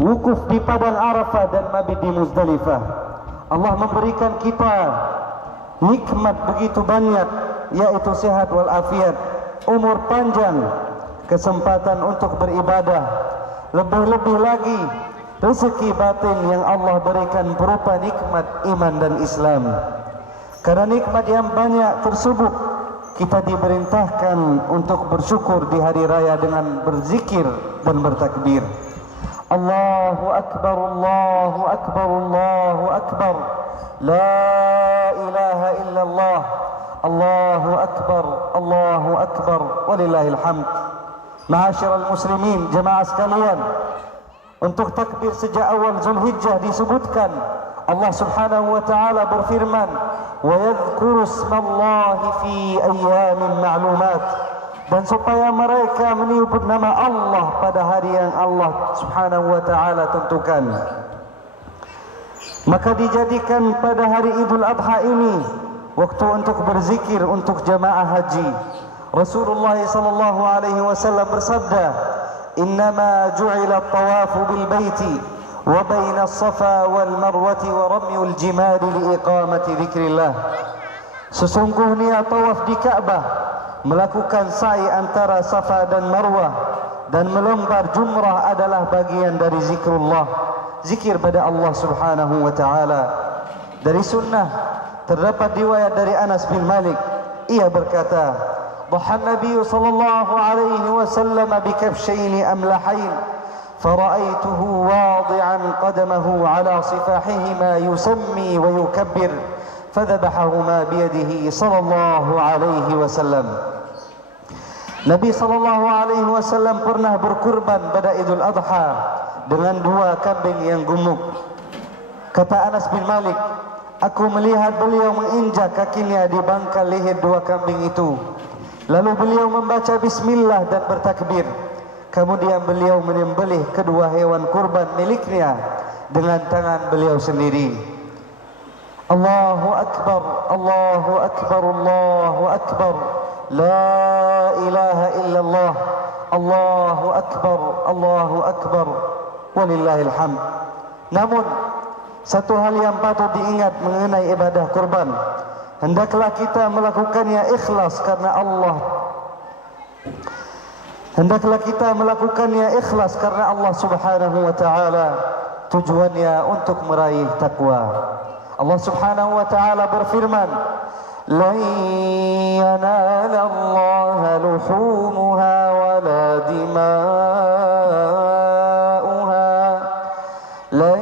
wukuf di Padang Arafah dan mabit di Muzdalifah. Allah memberikan kita nikmat begitu banyak, yaitu sehat walafiat, umur panjang, kesempatan untuk beribadah, lebih-lebih lagi rezeki batin yang Allah berikan berupa nikmat iman dan Islam. Karena nikmat yang banyak tersebut, kita diperintahkan untuk bersyukur di hari raya dengan berzikir dan bertakbir. Allahu Akbar, Allahu Akbar, Allahu Akbar, La ilaha illallah, Allahu Akbar, Allahu Akbar, walillahil hamd. Ma'asyiral muslimin, jemaah sekalian, untuk takbir sejak awal Zulhijjah disebutkan Allah Subhanahu wa taala berfirman, "Wa yadhkuru ismallahi fi ayyamin ma'lumat." Dan supaya mereka menyebut nama Allah pada hari yang Allah Subhanahu wa taala tentukan. Maka dijadikan pada hari Idul Adha ini waktu untuk berzikir untuk jamaah haji. Rasulullah sallallahu alaihi wasallam bersabda, "Innama ju'ila at-tawafu bil baiti wa baina as-safa wal marwati wa ramyul jimali li iqamati dzikrillah." Sesungguhnya tawaf di Ka'bah, melakukan sa'i antara Safa dan Marwah, dan melempar jumrah adalah bagian dari zikrullah, zikir pada Allah Subhanahu wa taala. Dari sunnah terdapat riwayat dari Anas bin Malik, ia berkata, "Dhahan Nabi sallallahu alaihi wasallam bi kabshayn amlahayn, fara'aituhu wadi'an qadamahu ala sifahihima yusammi wa yukabbir, fadhabahahuma biyadihi sallallahu alaihi wasallam." Nabi sallallahu alaihi wasallam pernah berkurban pada Idul Adha dengan 2 kambing yang gemuk. Kata Anas bin Malik, "Aku melihat beliau menginjak kakinya di bangkai leher 2 kambing itu. Lalu beliau membaca bismillah dan bertakbir. Kemudian beliau menyembelih kedua hewan kurban miliknya dengan tangan beliau sendiri. Allahu Akbar, Allahu Akbar, Allahu Akbar, La ilaha illallah, Allahu Akbar, Allahu Akbar, walillahil hamd. Namun, satu hal yang patut diingat mengenai ibadah kurban, hendaklah kita melakukannya ikhlas karena Allah. Hendaklah kita melakukannya ikhlas karena Allah Subhanahu wa taala. Tujuannya untuk meraih takwa. Allah Subhanahu wa taala berfirman, "Lan yanala Allah luhumuha wala dima'uha. Lan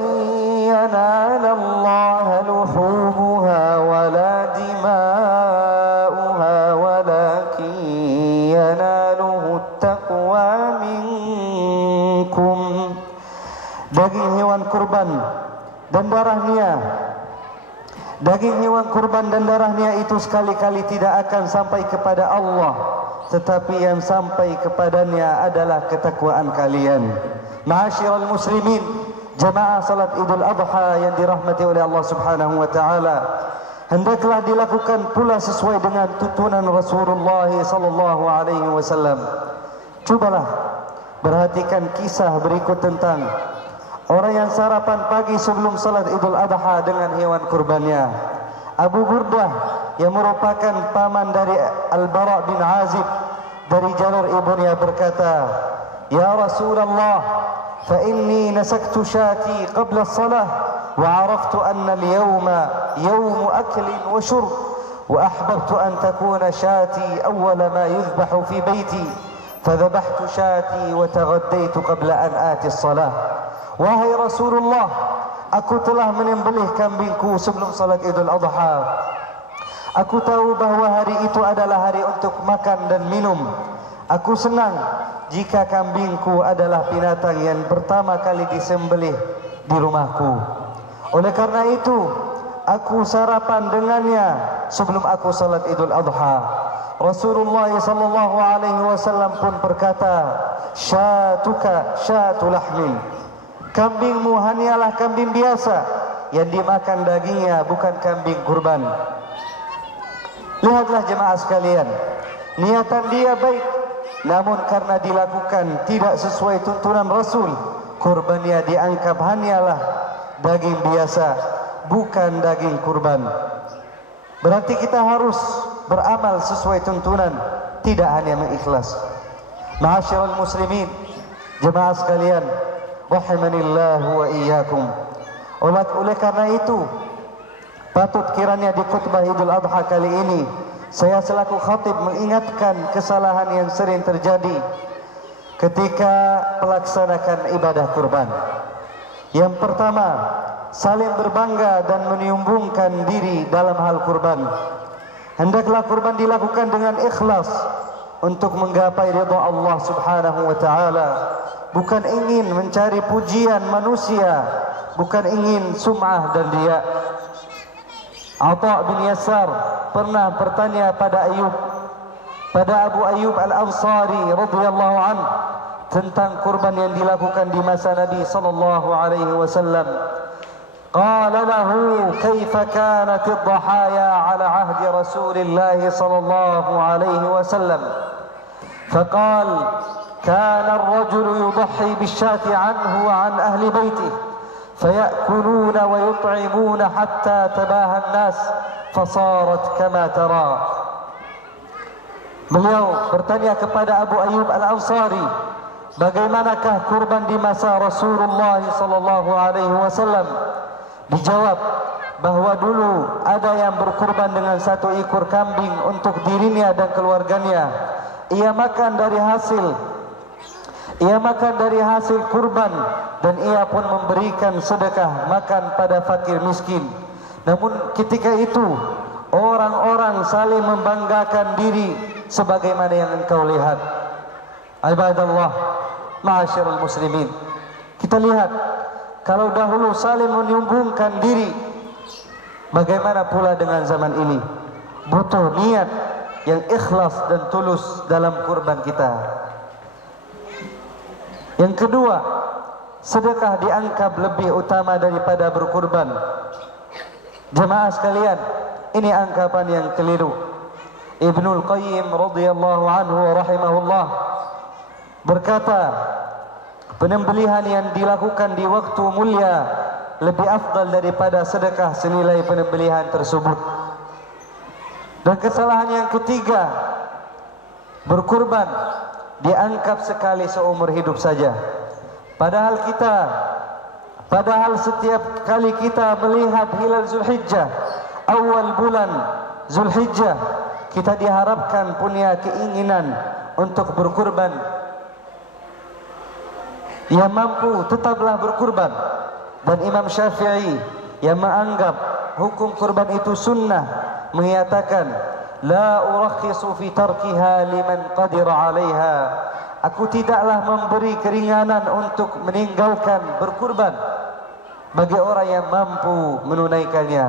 yanala Allah luhumuha wala dima'uha walakin yanaluhu taqwa minkum." Daging hewan kurban dan darahnya, daging hewan kurban dan darahnya itu sekali-kali tidak akan sampai kepada Allah, tetapi yang sampai kepadanya adalah ketakwaan kalian. Ma'asyiral muslimin, jamaah salat Idul Adha yang dirahmati oleh Allah Subhanahu wa taala, hendaklah dilakukan pula sesuai dengan tuntunan Rasulullah sallallahu alaihi wasallam. Cobalah perhatikan kisah berikut tentang orang yang sarapan pagi sebelum salat Idul Adha dengan hewan kurbannya. Abu Burdah yang merupakan paman dari Al-Bara bin Azib dari jalur ibunya berkata, "Ya Rasulullah, fa inni nasaktu syati qabla as-salah wa 'araftu anna al-yawma yawmu aklin wa shurb wa ahbabtu an takuna syati awwala ma yudhbahu fi baiti fadhabahtu syati wa taghaddaytu qabla an ati as-salah." Wahai Rasulullah, aku telah menyembelih kambingku sebelum salat Idul Adha. Aku tahu bahawa hari itu adalah hari untuk makan dan minum. Aku senang jika kambingku adalah binatang yang pertama kali disembelih di rumahku. Oleh karena itu, aku sarapan dengannya sebelum aku salat Idul Adha. Rasulullah sallallahu alaihi wasallam pun berkata, "Syatuka syatu lahmin." Kambingmu hanyalah kambing biasa yang dimakan dagingnya, bukan kambing kurban. Lihatlah jemaah sekalian, niatan dia baik, namun karena dilakukan tidak sesuai tuntunan Rasul, kurbannya dianggap hanyalah daging biasa, bukan daging kurban. Berarti kita harus beramal sesuai tuntunan, tidak hanya mengikhlas. Ma'asyiral muslimin, jemaah sekalian, rahimanillah wa iyyakum. Oleh karena itu, patut kiranya di khutbah Idul Adha kali ini saya selaku khatib mengingatkan kesalahan yang sering terjadi ketika melaksanakan ibadah kurban. Yang pertama, saling berbangga dan menyumbungkan diri dalam hal kurban. Hendaklah kurban dilakukan dengan ikhlas untuk menggapai ridha Allah Subhanahu wa taala, bukan ingin mencari pujian manusia, bukan ingin sum'ah dan riya. Atha bin Yasar pernah bertanya pada Abu Ayyub Al-Ansari radhiyallahu an tentang kurban yang dilakukan di masa Nabi sallallahu alaihi wasallam. Qala lahu, "Kaifa kanat ad-dhahaya 'ala 'ahdi Rasulillah sallallahu alaihi wasallam?" Faqala, "Kana ar-rajulu yudhi bish-shati 'anhu wa 'an ahli baitihi, fayakuluna wa yut'imuna hatta tabaha an-nas, fasarat kama tara." Beliau bertanya kepada Abu Ayyub Al-Ansari, bagaimanakah kurban di masa Rasulullah sallallahu alaihi wasallam? Dijawab bahwa dulu ada yang berkurban dengan 1 ekor kambing untuk dirinya dan keluarganya. Ia makan dari hasil kurban dan ia pun memberikan sedekah makan pada fakir miskin. Namun ketika itu orang-orang saling membanggakan diri sebagaimana yang engkau lihat. Ibadallah, ma'asyiral muslimin, kita lihat kalau dahulu saling menyumbungkan diri, bagaimana pula dengan zaman ini? Butuh niat yang ikhlas dan tulus dalam kurban kita. Yang kedua, sedekah dianggap lebih utama daripada berkurban. Jemaah sekalian, ini anggapan yang keliru. Ibnul Qayyim radhiyallahu anhu rahimahullah berkata, penyembelihan yang dilakukan di waktu mulia lebih afdal daripada sedekah senilai penyembelihan tersebut. Dan kesalahan yang ketiga, berkurban dianggap sekali seumur hidup saja. Padahal setiap kali kita melihat hilal Zulhijjah, awal bulan Zulhijjah, kita diharapkan punya keinginan untuk berkurban. Yang mampu tetaplah berkurban. Dan Imam Syafi'i yang menganggap hukum kurban itu sunnah menyatakan, la urakhisu fi tarkiha liman qadira 'alaiha. Aku tidaklah memberi keringanan untuk meninggalkan berkurban bagi orang yang mampu menunaikannya.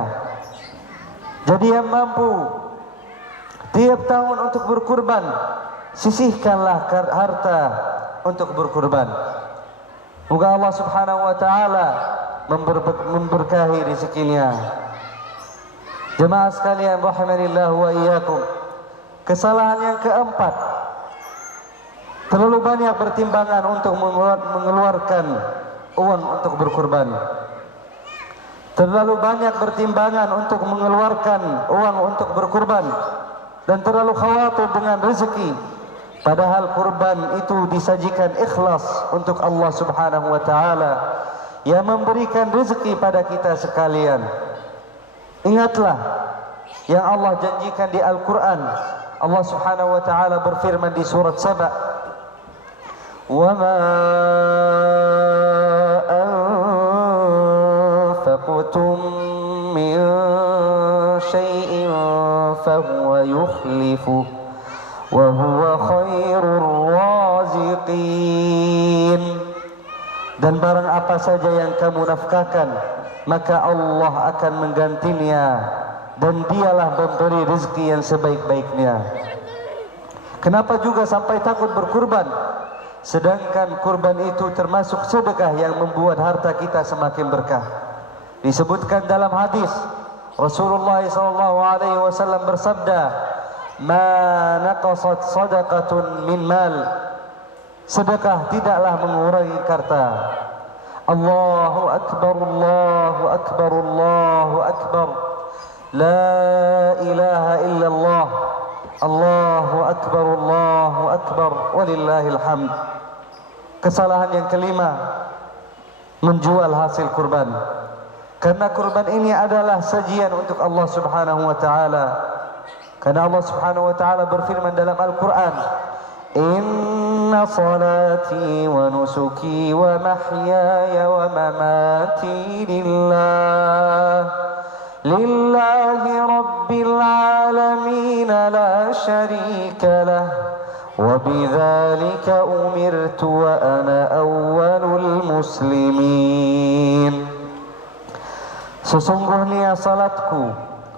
Jadi yang mampu tiap tahun untuk berkurban, sisihkanlah harta untuk berkurban. Moga Allah Subhanahu wa taala memberkahi rezekinya. Jemaah sekalian rahimanillah wa iyyakum. Kesalahan yang keempat, terlalu banyak pertimbangan untuk mengeluarkan uang untuk berkurban. Terlalu banyak pertimbangan untuk mengeluarkan uang untuk berkurban dan terlalu khawatir dengan rezeki. Padahal kurban itu disajikan ikhlas untuk Allah Subhanahu wa taala yang memberikan rezeki pada kita sekalian. Ingatlah yang Allah janjikan di Al-Quran. Allah Subhanahu wa taala berfirman di surat Saba, "Wa ma anfaqtum min syai'in fahuwa yukhlifuh wa huwa khairur raziqin." Dan barang apa saja yang kamu nafkahkan, maka Allah akan menggantinya, dan dialah pemberi rezeki yang sebaik-baiknya. Kenapa juga sampai takut berkurban? Sedangkan kurban itu termasuk sedekah yang membuat harta kita semakin berkah. Disebutkan dalam hadis, Rasulullah SAW bersabda, "Ma naqasat sadaqatun min mal." Sedekah tidaklah mengurangi harta. Allahu akbar, Allahu akbar, Allahu akbar. La ilaha illallah. Allahu akbar, Allahu akbar, walillahil hamd. Kesalahan yang kelima, menjual hasil kurban. Karena kurban ini adalah sajian untuk Allah Subhanahu wa taala. Karena Allah Subhanahu wa taala berfirman dalam Al-Qur'an, "Inna salati wa nusuki wa mahyaya wa mamati lillahi rabbil alamin la syarika lah wa bidzalika umirtu wa ana awwalul muslimin." Sesungguhnya salatku,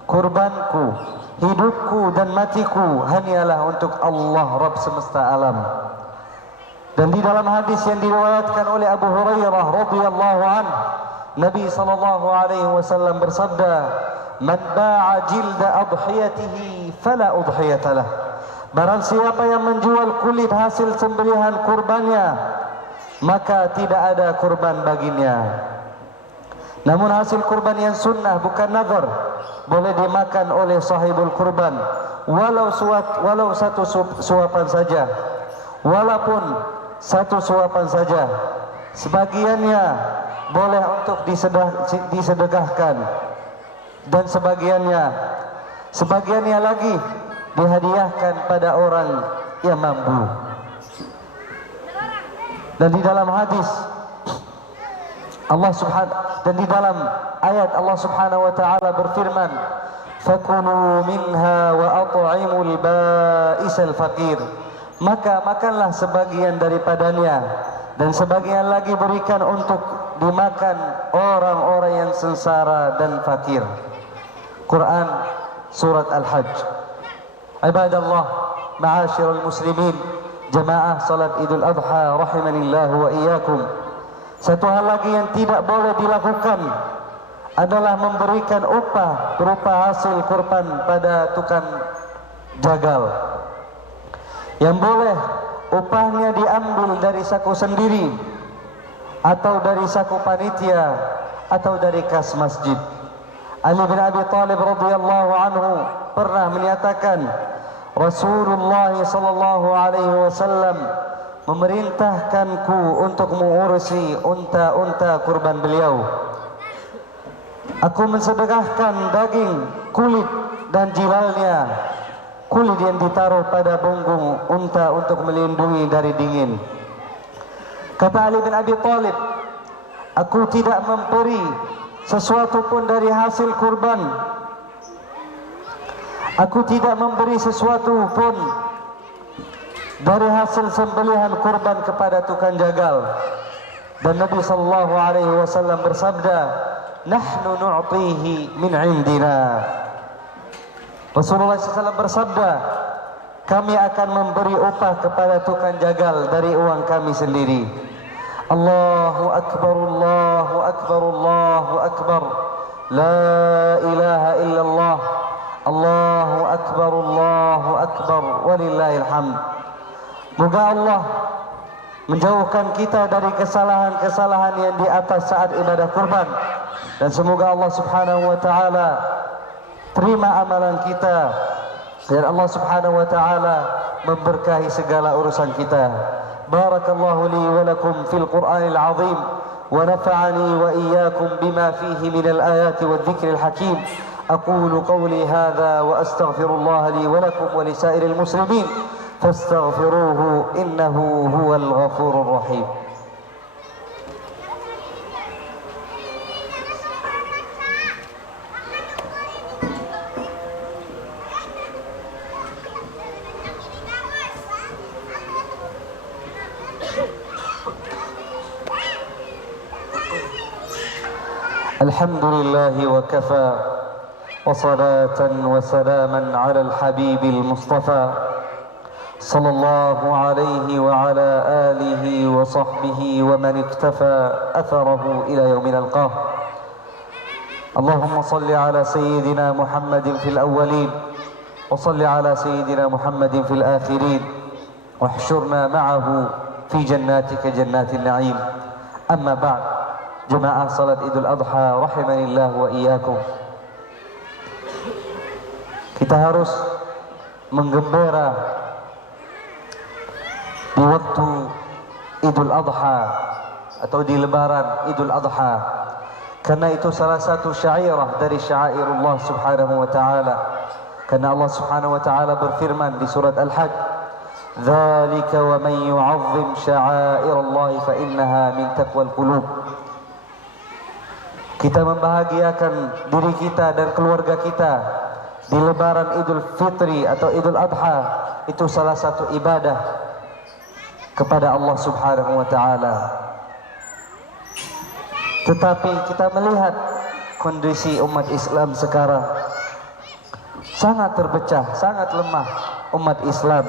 kurbanku, hidupku dan matiku hanyalah untuk Allah Rabb semesta alam. Dan di dalam hadis yang diriwayatkan oleh Abu Hurairah radhiyallahu anhu, Nabi sallallahu alaihi wasallam bersabda, "Man ba'a jilda adhiyatihi fala udhiyata lah." Barang siapa yang menjual kulit hasil sembelihan kurbannya, maka tidak ada kurban baginya. Namun hasil kurban yang sunnah bukan nazar boleh dimakan oleh sahibul kurban walau satu suapan saja, walaupun satu suapan saja. Sebagiannya boleh untuk disedekahkan dan sebagiannya lagi dihadiahkan pada orang yang mampu. Dan di dalam hadis dan di dalam ayat Allah Subhanahu wa taala berfirman, "Fakulu minha wa at'imul ba'isal faqir." Maka makanlah sebagian daripadanya dan sebagian lagi berikan untuk dimakan orang-orang yang sengsara dan fakir. Quran surat Al-Hajj. Ibadallah, ma'asyiral muslimin, jamaah salat Idul Adha rahimanillahu wa iyyakum. Satu hal lagi yang tidak boleh dilakukan adalah memberikan upah berupa hasil kurban pada tukang jagal. Yang boleh upahnya diambil dari saku sendiri, atau dari saku panitia, atau dari kas masjid. Ali bin Abi Thalib radhiyallahu anhu pernah menyatakan, Rasulullah sallallahu alaihi wasallam memerintahkanku untuk mengurusi unta-unta kurban beliau. Aku mensedekahkan daging, kulit dan jilalnya, kulit yang ditaruh pada punggung unta untuk melindungi dari dingin. Kata Ali bin Abi Thalib, aku tidak memberi sesuatu pun dari hasil kurban. Aku tidak memberi sesuatu pun dari hasil sembelihan kurban kepada tukang jagal. Dan Nabi sallallahu alaihi wasallam bersabda, "Nahnu nu'tihi min 'indina." Rasulullah SAW bersabda, kami akan memberi upah kepada tukang jagal dari uang kami sendiri. Allahu akbar, Allahu akbar, Allahu akbar. La ilaha illallah. Allahu akbar, Allahu akbar, walillahil hamd. Moga Allah menjauhkan kita dari kesalahan-kesalahan yang di atas saat ibadah kurban, dan semoga Allah Subhanahu wa taala terima amalan kita, dan Allah Subhanahu wa taala memberkahi segala urusan kita. Barakallahu li wa lakum fil Qur'anil azim wa nafa'ani wa iyyakum bima fihi minal ayati wadh-dhikril hakim. Aqulu qawli hadha wa astaghfirullah li wa lakum wa lisairil muslimin fastaghfiruhu innahu huwal ghafurur rahim. Alhamdulillah wa kafa wa salatan wa salaman ala al-habib al-mustafa sallallahu alaihi wa ala alihi wa sahbihi wa man iktafa atharahu ila yawmin alqah. Allahumma salli ala sayyidina Muhammadin fil awwalin wa salli ala sayyidina Muhammadin fil akhirin wa ihshurna ma'ahu fi jannatika jannatin na'im. Amma ba'd. jemaah salat Idul Adha rahimanillah wa iyyakum. Kita harus menggembira di waktu Idul Adha atau di lebaran Idul Adha, karena itu salah satu syairah dari syairullah subhanahu wa ta'ala. Karena Allah subhanahu wa ta'ala berfirman di surat Al-Hajj, dzalika wa man yu'azzim sya'airallahi fa innaha min taqwal qulub. Kita membahagiakan diri kita dan keluarga kita di lebaran Idul Fitri atau Idul Adha, itu salah satu ibadah kepada Allah subhanahu wa ta'ala. Tetapi kita melihat kondisi umat Islam sekarang sangat terpecah, sangat lemah umat Islam,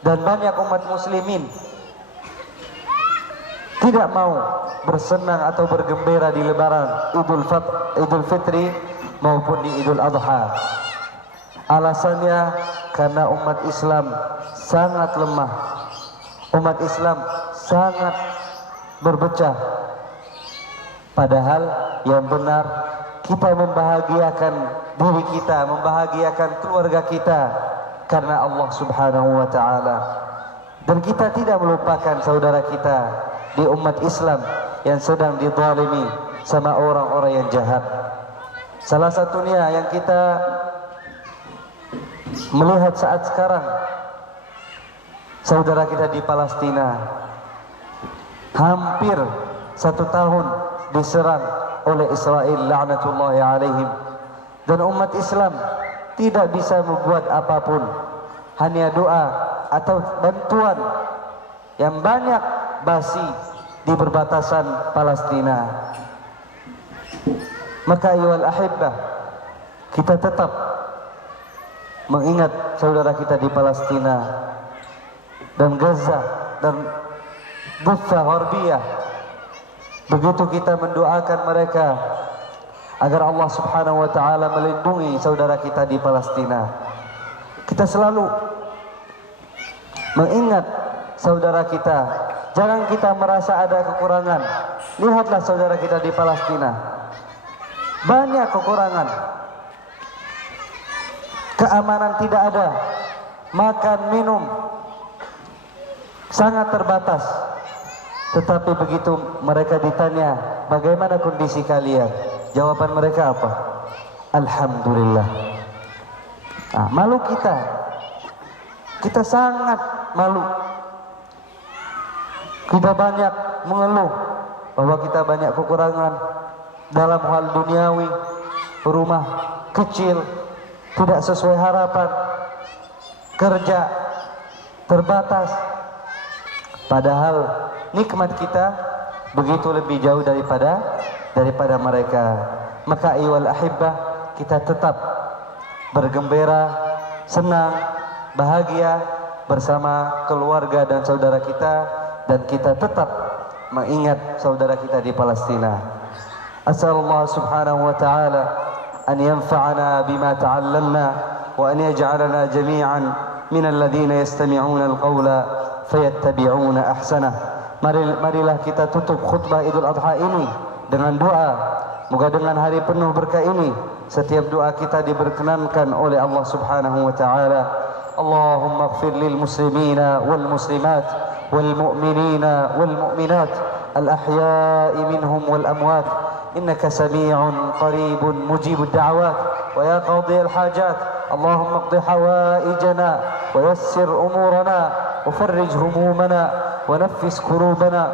dan banyak umat muslimin tidak mau bersenang atau bergembira di lebaran Idul Fitri maupun di Idul Adha. Alasannya karena umat Islam sangat lemah, umat Islam sangat berpecah. Padahal yang benar kita membahagiakan diri kita, membahagiakan keluarga kita karena Allah subhanahu wa ta'ala. Dan kita tidak melupakan saudara kita di umat Islam yang sedang dizalimi sama orang-orang yang jahat. Salah satunya yang kita melihat saat sekarang, saudara kita di Palestina hampir 1 tahun diserang oleh Israel la'natullahi alaihim, dan umat Islam tidak bisa membuat apapun, hanya doa atau bantuan yang banyak basi di perbatasan Palestina. Maka ayyuhal ahibbah, kita tetap mengingat saudara kita di Palestina dan Gaza dan Dhiffa Gharbiyah. Begitu kita mendoakan mereka agar Allah subhanahu wa ta'ala melindungi saudara kita di Palestina. Kita selalu mengingat saudara kita, jangan kita merasa ada kekurangan. Lihatlah saudara kita di Palestina, banyak kekurangan, keamanan tidak ada, makan minum sangat terbatas. Tetapi begitu mereka ditanya, bagaimana kondisi kalian? Jawaban mereka apa? Alhamdulillah. Nah, malu kita. Kita sangat malu. Kita banyak mengeluh bahwa kita banyak kekurangan dalam hal duniawi, rumah kecil, tidak sesuai harapan, kerja terbatas. Padahal nikmat kita begitu lebih jauh daripada mereka. Maka ayyuhal ahibbah, kita tetap bergembira, senang, bahagia bersama keluarga dan saudara kita, dan kita tetap mengingat saudara kita di Palestina. As'alullah subhanahu wa ta'ala an yanfa'ana bima ta'allamna wa an yaj'alana jami'an min alladhina yastami'una al-qawla fayattabi'una ahsanah. Marilah kita tutup khutbah Idul Adha ini dengan doa. Moga dengan hari penuh berkah ini setiap doa kita diberkenankan oleh Allah subhanahu wa ta'ala. Allahumma ighfir lil muslimina wal muslimat wal mu'minina wal mu'minat al ahya'i minhum wal amwat innaka sami'un qaribun mujibud da'awat wa ya qadhi al hajat. Allahumma qdi hawaijana wa yassir umurana وفرج همومنا ونفس كروبنا.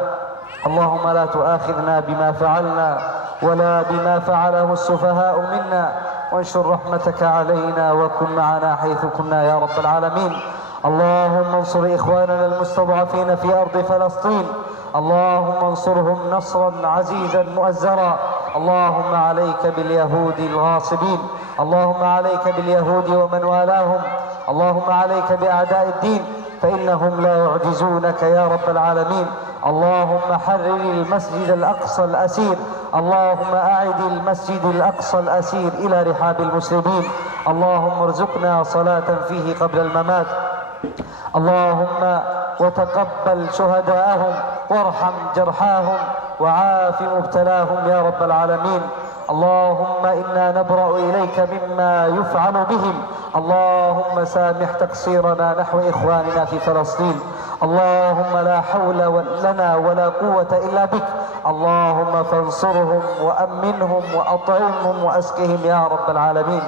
اللهم لا تؤاخذنا بما فعلنا ولا بما فعله السفهاء منا وانشر رحمتك علينا وكن معنا حيث كنا يا رب العالمين. اللهم انصر إخواننا المستضعفين في أرض فلسطين. اللهم انصرهم نصرا عزيزا مؤزرا. اللهم عليك باليهود الغاصبين. اللهم عليك باليهود ومن والاهم. اللهم عليك بأعداء الدين فإنهم لا يعجزونك يا رب العالمين. اللهم حرر المسجد الأقصى الأسير. اللهم أعد المسجد الأقصى الأسير إلى رحاب المسلمين. اللهم ارزقنا صلاة فيه قبل الممات. اللهم وتقبل شهداءهم وارحم جرحاهم وعاف مبتلاهم يا رب العالمين. اللهم إنا نبرأ إليك مما يفعل بهم. اللهم سامح تقصيرنا نحو إخواننا في فلسطين. اللهم لا حول لنا ولا قوة إلا بك. اللهم فانصرهم وأمنهم وأطعمهم وأسقهم يا رب العالمين.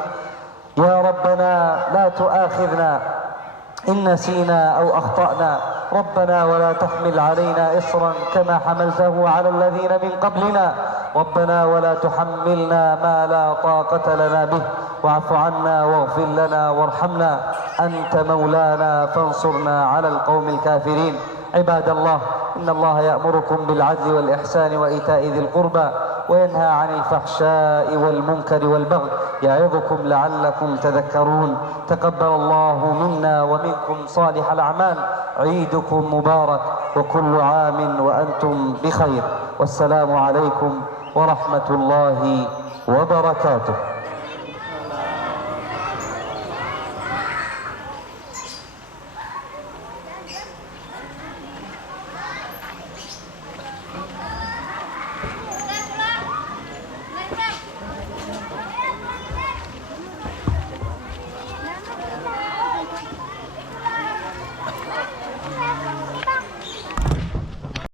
يا ربنا لا تؤاخذنا إن نسينا أو أخطأنا. ربنا ولا تحمل علينا إصرا كما حملته على الذين من قبلنا. ربنا ولا تحملنا ما لا طاقة لنا به. واعف عنا واغفر لنا وارحمنا. أنت مولانا فانصرنا على القوم الكافرين. عباد الله، إن الله يأمركم بالعدل والإحسان وإيتاء ذي القربى وينهى عن الفحشاء والمنكر والبغي يعظكم لعلكم تذكرون. تقبل الله منا ومنكم صالح الأعمال. عيدكم مبارك وكل عام وأنتم بخير. والسلام عليكم ورحمة الله وبركاته.